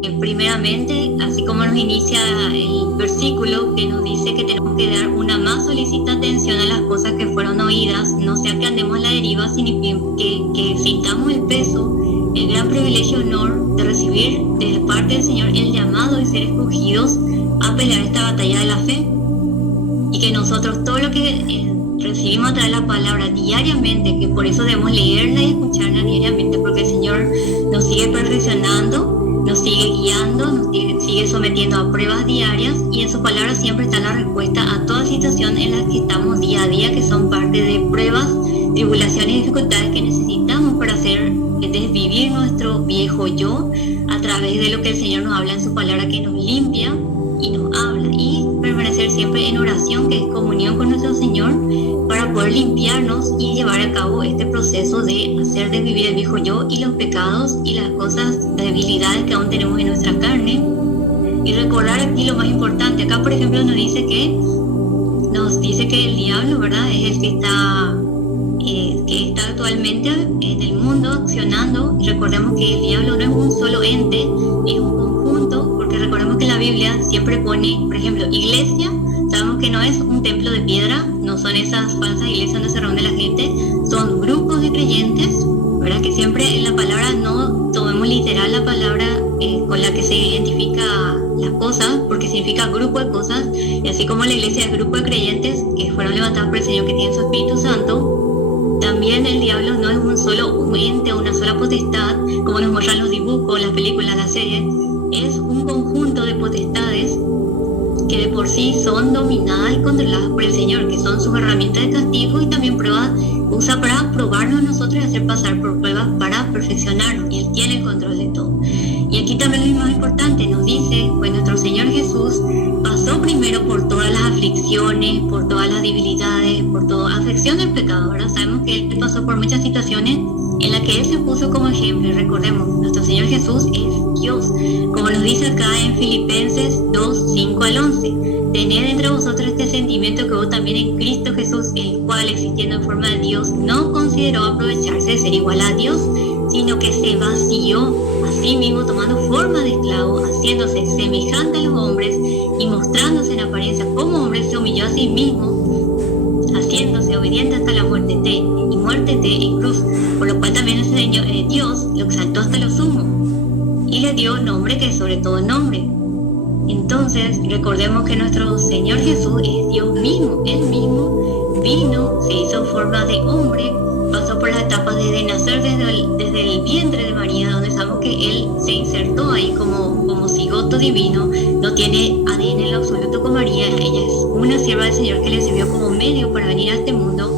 Primeramente, así como nos inicia el versículo que nos dice que tenemos que dar una más solícita atención a las cosas que fueron oídas, no sea que andemos a la deriva, sino que sintamos el peso, el gran privilegio y honor de recibir de parte del Señor el llamado de ser escogidos a pelear esta batalla de la fe, y que nosotros todo lo que recibimos a través de la palabra diariamente, que por eso debemos leerla y escucharla diariamente, porque el Señor nos sigue perfeccionando, nos sigue guiando, nos sigue sometiendo a pruebas diarias, y en su palabra siempre está la respuesta a toda situación en la que estamos día a día, que son parte de pruebas, tribulaciones y dificultades que necesitamos para desvivir nuestro viejo yo a través de lo que el Señor nos habla en su palabra, que nos limpia y nos habla, y permanecer siempre en oración, que es comunión con nuestro Señor, para poder limpiarnos y llevar a cabo este proceso de hacer desvivir el viejo yo y los pecados y las cosas, debilidades que aún tenemos en nuestra carne. Y recordar aquí lo más importante. Acá, por ejemplo, nos dice que el diablo, ¿verdad?, es el que está actualmente en el mundo accionando. Y recordemos que el diablo no es un solo ente, es un conjunto, porque recordemos que la Biblia siempre pone, por ejemplo, iglesia. Sabemos que no es un templo de piedra, no son esas falsas iglesias donde se reúne la gente, son grupos de creyentes, ¿verdad? Que siempre en la palabra no tomemos literal la palabra con la que se identifica las cosas, porque significa grupo de cosas, y así como la iglesia es grupo de creyentes que fueron levantados por el Señor, que tienen su Espíritu Santo, también el diablo no es un solo ente o una sola potestad, como nos muestran los dibujos, las películas, las series, es un conjunto de potestades que de por sí son dominadas y controladas por el Señor, que son sus herramientas de castigo, y también usa para probarnos a nosotros y hacer pasar por pruebas para perfeccionarnos, y Él tiene el control de todo. Y aquí también lo más importante, nos dice, pues nuestro Señor Jesús pasó primero por todas las aflicciones, por todas las debilidades, por toda afección del pecado, ¿verdad? Sabemos que Él pasó por muchas situaciones en las que Él se puso como ejemplo, y recordemos, nuestro Señor Jesús es Dios, como nos dice acá en Filipenses 2, 5 al 11, tened entre vosotros este sentimiento que hubo también en Cristo Jesús, el cual, existiendo en forma de Dios, no consideró aprovecharse de ser igual a Dios, sino que se vació a sí mismo, tomando forma de esclavo, haciéndose semejante a los hombres, y mostrándose en apariencia como hombre, se humilló a sí mismo, haciéndose obediente hasta la muerte y muerte en cruz, por lo cual también el Señor, Dios lo exaltó hasta lo sumo y le dio nombre que es sobre todo nombre. Entonces recordemos que nuestro Señor Jesús es Dios mismo. Él mismo vino, se hizo forma de hombre, pasó por las etapas desde nacer desde el vientre de María, donde sabemos que Él se insertó ahí como cigoto divino, no tiene ADN en lo absoluto con María. Ella es una sierva del Señor que le sirvió como medio para venir a este mundo,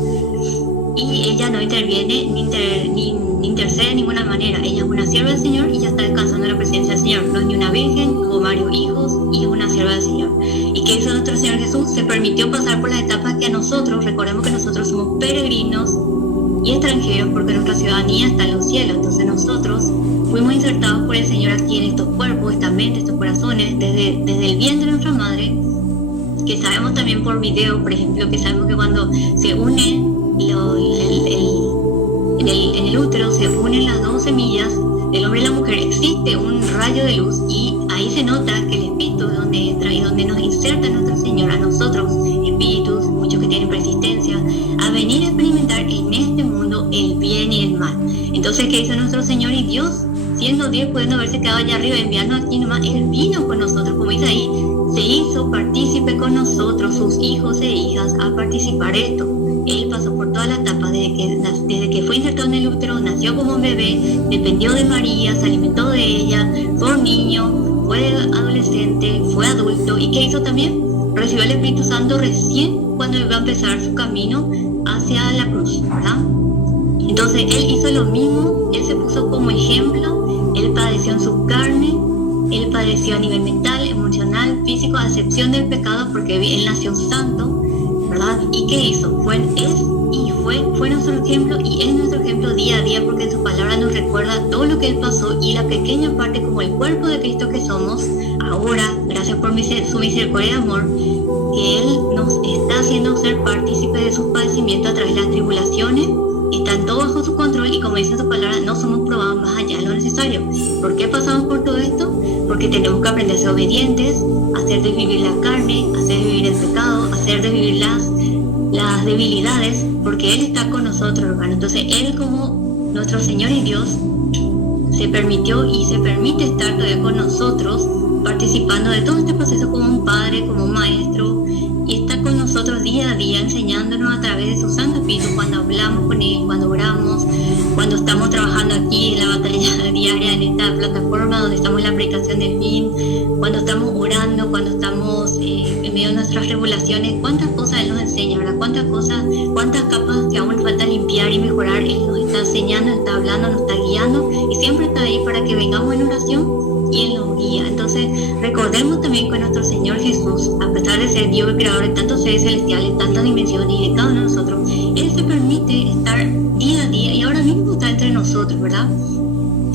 y ella no interviene ni intercede de ninguna manera. Ella es una sierva del Señor y ya está descansando en la presencia del Señor. No es ni una virgen, tuvo varios hijos y es una sierva del Señor. ¿Y qué hizo nuestro Señor Jesús? Se permitió pasar por las etapas que a nosotros, recordemos que nosotros somos peregrinos y extranjeros, porque nuestra ciudadanía está en los cielos. Entonces nosotros fuimos insertados por el Señor aquí en estos cuerpos, esta mente, estos corazones, desde el vientre de nuestra madre, que sabemos también por video, por ejemplo, que sabemos que cuando se unen en el útero, se unen las dos semillas del hombre y la mujer, existe un rayo de luz, y ahí se nota que el espíritu es donde entra y donde nos inserta nuestro Señor a nosotros, espíritus, muchos que tienen persistencia, a venir a experimentar en este mundo el bien y el mal. Entonces, ¿qué hizo nuestro Señor? Y Dios, siendo Dios, pudiendo haberse quedado allá arriba y enviarnos aquí nomás, Él vino con nosotros, como dice ahí, se hizo partícipe con nosotros, sus hijos e hijas, a participar esto. Él pasó por todas las etapas, desde que fue insertado en el útero, nació como un bebé, dependió de María, se alimentó de ella, fue un niño, fue adolescente, fue adulto. ¿Y qué hizo también? Recibió el Espíritu Santo recién cuando iba a empezar su camino hacia la cruz, ¿verdad? Entonces Él hizo lo mismo, Él se puso como ejemplo, Él padeció en su carne, Él padeció a nivel mental, emocional, físico, a excepción del pecado, porque Él nació santo, ¿verdad? ¿Y qué hizo? Fue nuestro ejemplo, y es nuestro ejemplo día a día, porque en su palabra nos recuerda todo lo que Él pasó, y la pequeña parte como el cuerpo de Cristo que somos ahora, gracias por su misericordia y amor, que Él nos está haciendo ser partícipes de sus padecimientos a través de las tribulaciones. Están todos bajo su control, y como dice su palabra, no somos probados más allá de lo necesario. ¿Por qué pasamos por todo esto? porque tenemos que aprender a ser obedientes, hacer desvivir la carne, hacer desvivir el pecado, hacer desvivir las debilidades, porque Él está con nosotros, hermano. Entonces Él, como nuestro Señor y Dios, se permitió y se permite estar todavía con nosotros, participando de todo este proceso como un padre, como un maestro, y está con nosotros día a día, enseñándonos a través de su Santo Espíritu, cuando hablamos con Él, cuando oramos, cuando estamos trabajando aquí en la batalla diaria en esta plataforma donde estamos en la predicación del fin, cuando estamos orando, cuando estamos en medio de nuestras tribulaciones. Cuántas cosas Él nos enseña, ¿verdad? Cuántas capas que aún nos falta limpiar y mejorar, Él nos está enseñando, está hablando, nos está guiando, y siempre está ahí para que vengamos en oración y Él nos guía. Entonces recordemos también que nuestro Señor Jesús, a pesar de ser Dios y creador de tantos seres celestiales, tantas dimensiones y de cada uno de nosotros, Él se permite estar día a día, y ahora mismo está entre nosotros, ¿verdad?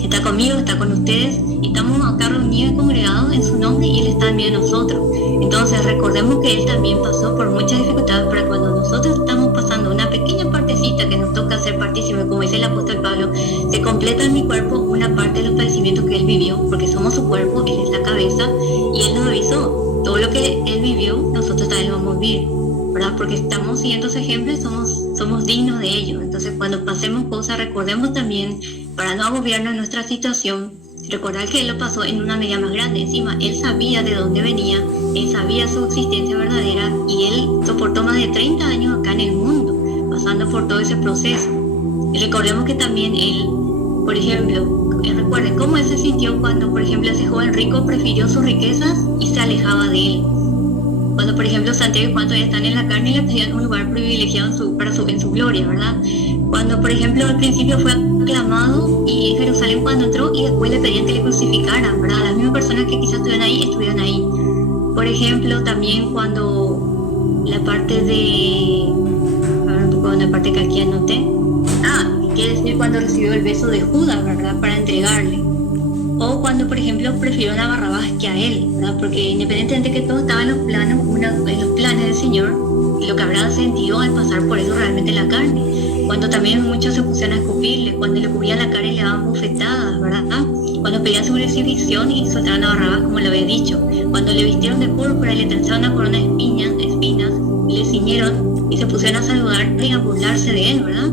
Está conmigo, está con ustedes, y estamos acá reunidos y congregados en su nombre, y Él está en medio de nosotros. Entonces recordemos que Él también pasó por muchas dificultades, para cuando nosotros estamos pasando una pequeña partecita que nos toca ser partícipe, como dice el apóstol Pablo, se completa en mi cuerpo una parte de los padecimientos que Él vivió, porque somos su cuerpo, Él es la cabeza, y Él nos avisó, todo lo que Él vivió, nosotros también lo vamos a vivir, ¿verdad? Porque estamos siguiendo sus ejemplos, somos dignos de ello. Entonces cuando pasemos cosas, recordemos también, para no agobiarnos en nuestra situación, recordar que Él lo pasó en una medida más grande. Encima, Él sabía de dónde venía, Él sabía su existencia verdadera, y Él soportó más de 30 años acá en el mundo, pasando por todo ese proceso. Y recordemos que también Él, por ejemplo, recuerden cómo Él se sintió cuando, por ejemplo, ese joven rico prefirió sus riquezas y se alejaba de Él. Cuando, por ejemplo, Santiago y Juan todavía están en la carne y le pedían un lugar privilegiado en su gloria, ¿verdad? Cuando, por ejemplo, al principio fue aclamado y en Jerusalén cuando entró, y después le pedían que le crucificaran, ¿verdad? Las mismas personas que quizás estuvieron ahí. Por ejemplo, también cuando la parte de... A ver un poco una parte que aquí anoté. Quiere decir cuando recibió el beso de Judas, ¿verdad? Para entregarle. O cuando, por ejemplo, prefirió a Barrabás que a él, ¿verdad? Porque independientemente de que todo estaba en los planes del Señor, lo que habrá sentido al pasar por eso realmente en la carne. Cuando también muchos se pusieron a escupirle, cuando le cubría la cara y le daban bofetadas, ¿verdad? Cuando pedían su crucifixión y soltaban a Barrabás, como lo había dicho. Cuando le vistieron de púrpura y le trenzaron una corona de espinas, le ciñeron y se pusieron a saludarle y a burlarse de él, ¿verdad?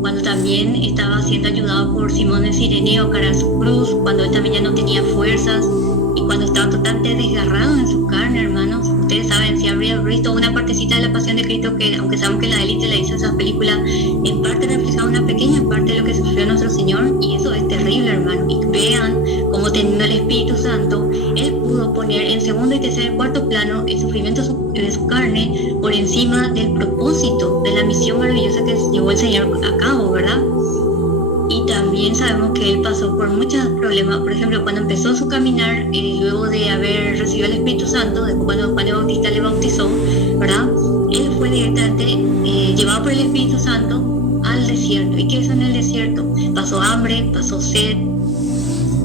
Cuando también estaba siendo ayudado por Simón de Cireneo a cargar su cruz, cuando él también ya no tenía fuerzas, y cuando estaba totalmente desgarrado en su carne, hermanos. Ustedes saben, si habría visto una partecita de la Pasión de Cristo, que aunque sabemos que la élite le hizo esa película, en parte reflejaba una pequeña parte de lo que sufrió nuestro Señor, y eso es terrible, hermano. Y vean cómo, teniendo el Espíritu Santo, Él pudo poner en segundo y tercer y cuarto plano el sufrimiento de su carne por encima del propósito de la misión maravillosa que llevó el Señor a cabo, ¿verdad? Y también sabemos que Él pasó por muchos problemas. Por ejemplo, cuando empezó su caminar, luego de haber recibido el Espíritu Santo, después cuando Juan el Bautista le bautizó, ¿verdad? Él fue directamente llevado por el Espíritu Santo al desierto. ¿Y qué hizo en el desierto? Pasó hambre, pasó sed,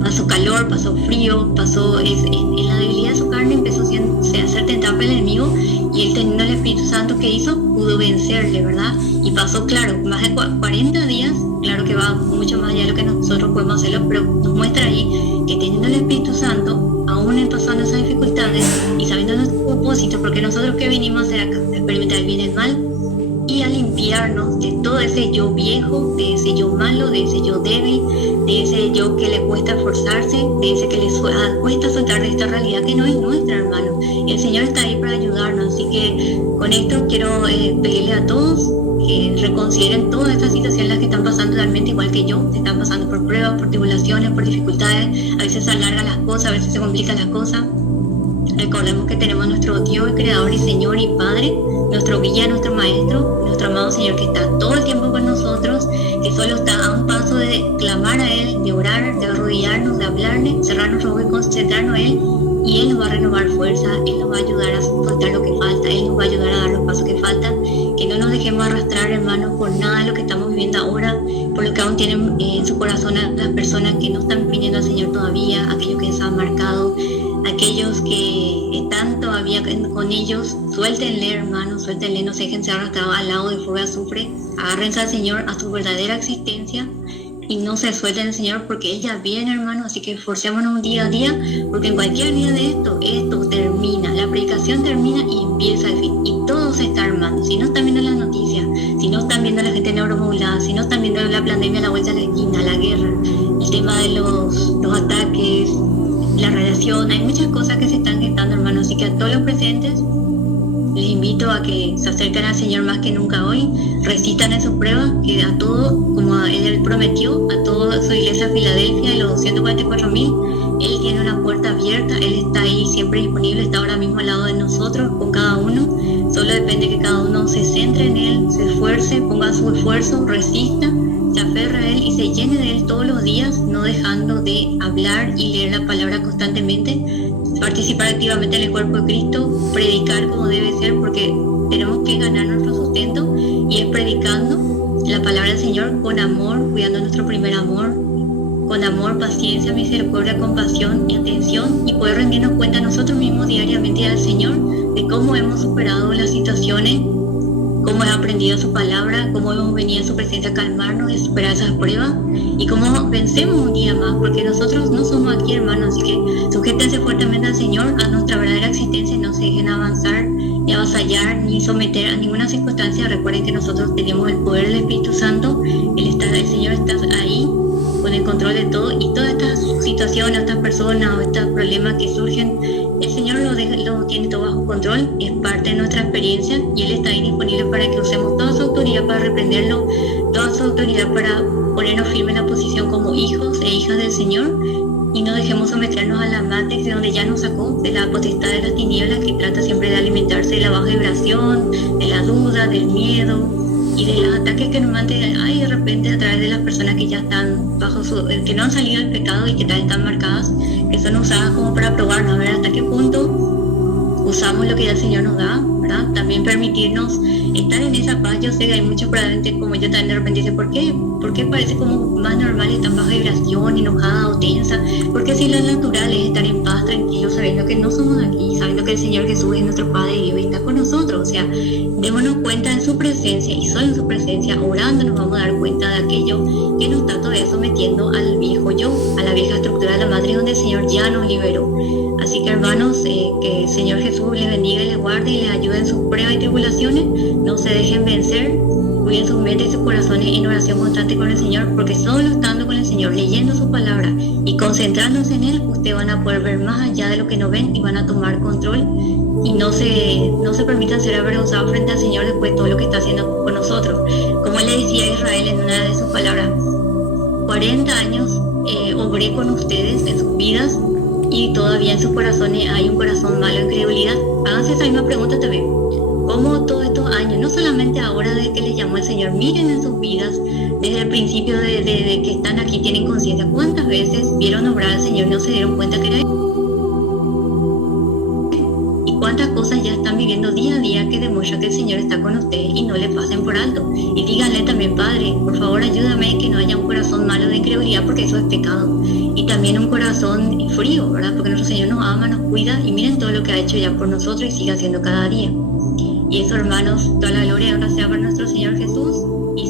pasó calor, pasó frío, pasó en la debilidad de su carne, empezó a ser tentado por el enemigo, y Él, teniendo el Espíritu Santo, que hizo, pudo vencerle, ¿verdad? Y pasó, claro, más de 40 días, claro que va mucho más allá de lo que nosotros podemos hacerlo, pero nos muestra ahí que teniendo el Espíritu Santo, aún pasando esas dificultades y sabiendo nuestro propósito, porque nosotros que vinimos a hacer acá, a experimentar el bien y el mal, y a limpiarnos de todo ese yo viejo, de ese yo malo, de ese yo débil, de ese yo que le cuesta esforzarse, de ese que le cuesta soltar de esta realidad que no es nuestra, hermano. Y el Señor está ahí para ayudarnos, así que con esto quiero pedirle a todos que reconsideren todas estas situaciones en las que están pasando, realmente igual que yo, están pasando por pruebas, por tribulaciones, por dificultades. A veces se alargan las cosas, a veces se complican las cosas. Recordemos que tenemos nuestro Dios, Creador y Señor y Padre, nuestro guía, nuestro Maestro, nuestro amado Señor, que está todo el tiempo con nosotros, que solo está a un paso de clamar a Él, de orar, de arrodillarnos, de hablarle, cerrarnos los ojos y concentrarnos a Él, y Él nos va a renovar fuerza, Él nos va a ayudar a soltar lo que falta, Él nos va a ayudar a dar los pasos que faltan, que no nos dejemos arrastrar, hermanos, por nada de lo que estamos viviendo ahora, por lo que aún tienen en su corazón a las personas que no están viniendo al Señor todavía, aquellos que se han marcado, aquellos que están todavía con ellos. Suéltenle, hermanos, suéltenle, no se dejen ser arrastrados al lado de fuego y azufre, agárrense al Señor, a su verdadera existencia, y no se suelten el Señor, porque Él ya viene, hermano. Así que esforcémonos día a día, porque en cualquier día de esto termina, la predicación termina y empieza el fin, y todo se está armando. Si no están viendo las noticias, si no están viendo a la gente neuromovilada, si no están viendo la pandemia a la vuelta de la esquina, la guerra, el tema de los ataques, la radiación, hay muchas cosas que se están gestando, hermano. Así que a todos los presentes les invito a que se acerquen al Señor más que nunca hoy, resistan en sus pruebas, que a todo, como Él prometió, a toda su iglesia Filadelfia, y los 144.000, Él tiene una puerta abierta, Él está ahí siempre disponible, está ahora mismo al lado de nosotros, con cada uno. Solo depende que cada uno se centre en Él, se esfuerce, ponga su esfuerzo, resista, se aferra a Él y se llene de Él todos los días, no dejando de hablar y leer la palabra constantemente, participar activamente en el cuerpo de Cristo, predicar como debe ser, porque tenemos que ganar nuestro sustento, y es predicando la palabra del Señor con amor, cuidando nuestro primer amor, con amor, paciencia, misericordia, compasión y atención, y poder rendirnos cuenta nosotros mismos diariamente al Señor de cómo hemos superado las situaciones, cómo hemos aprendido su palabra, cómo hemos venido a su presencia a calmarnos y superar esas pruebas, y cómo vencemos un día más, porque nosotros no somos aquí, hermanos. Así que sujétense fuertemente al Señor, a nuestra verdadera existencia, y no se dejen avanzar, ni avasallar, ni someter a ninguna circunstancia. Recuerden que nosotros tenemos el poder del Espíritu Santo, el Señor está ahí con el control de todo, y todas estas situaciones, estas personas o estos problemas que surgen, el Señor lo tiene todo bajo control, es parte de nuestra experiencia, y Él está ahí disponible para que usemos toda su autoridad para reprenderlo, toda su autoridad para ponernos firmes en la posición como hijos e hijas del Señor, y no dejemos someternos a la matrix de donde ya nos sacó, de la potestad de las tinieblas, que trata siempre de alimentarse de la baja vibración, de la duda, del miedo y de los ataques que nos mantienen ahí de repente a través de las personas que ya están bajo que no han salido del pecado y que tal están marcadas, que son usadas como para probarnos a ver hasta qué punto usamos lo que ya el Señor nos da, ¿verdad? También permitirnos estar en esa paz. Yo sé que hay muchos probablemente como yo también de repente dicen, ¿por qué parece como más normal estar en baja vibración, enojada o tensa? Porque si lo natural es estar en paz, tranquilo, sabiendo que no somos aquí, sabiendo que el Señor Jesús es nuestro Padre y Dios y está con nosotros. O sea, démonos cuenta en su presencia, y solo en su presencia, orando, nos vamos a dar cuenta de aquello que nos está todavía sometiendo al viejo yo, a la vieja estructura de la matriz donde el Señor ya nos liberó. Así que, hermanos, que el Señor Jesús les bendiga y les guarde y les ayude en sus pruebas y tribulaciones. No se dejen vencer, cuiden sus mentes y sus corazones en oración constante con el Señor, porque solo estando con el Señor, leyendo su palabra y concentrándose en Él, ustedes van a poder ver más allá de lo que no ven y van a tomar control, y no se permitan ser avergonzados frente al Señor después de todo lo que está haciendo con nosotros. Como le decía a Israel en una de sus palabras, 40 años obré con ustedes en sus vidas, y todavía en sus corazones hay un corazón malo, incredulidad. Háganse esa misma pregunta también. ¿Cómo todos estos años, no solamente ahora desde que les llamó el Señor, miren en sus vidas, desde el principio de que están aquí, tienen conciencia, cuántas veces vieron obrar al Señor y no se dieron cuenta que era Él? Y cuántas cosas ya están viviendo día a día que demuestra que el Señor está con ustedes, y no le pasen por alto. Y díganle también, Padre, por favor ayúdame que no haya un corazón malo de incredulidad, porque eso es pecado. Y también un corazón frío, ¿verdad? Porque nuestro Señor nos ama, nos cuida, y miren todo lo que ha hecho ya por nosotros y sigue haciendo cada día. Y eso, hermanos, toda la gloria y honra sea para nuestro Señor Jesús, y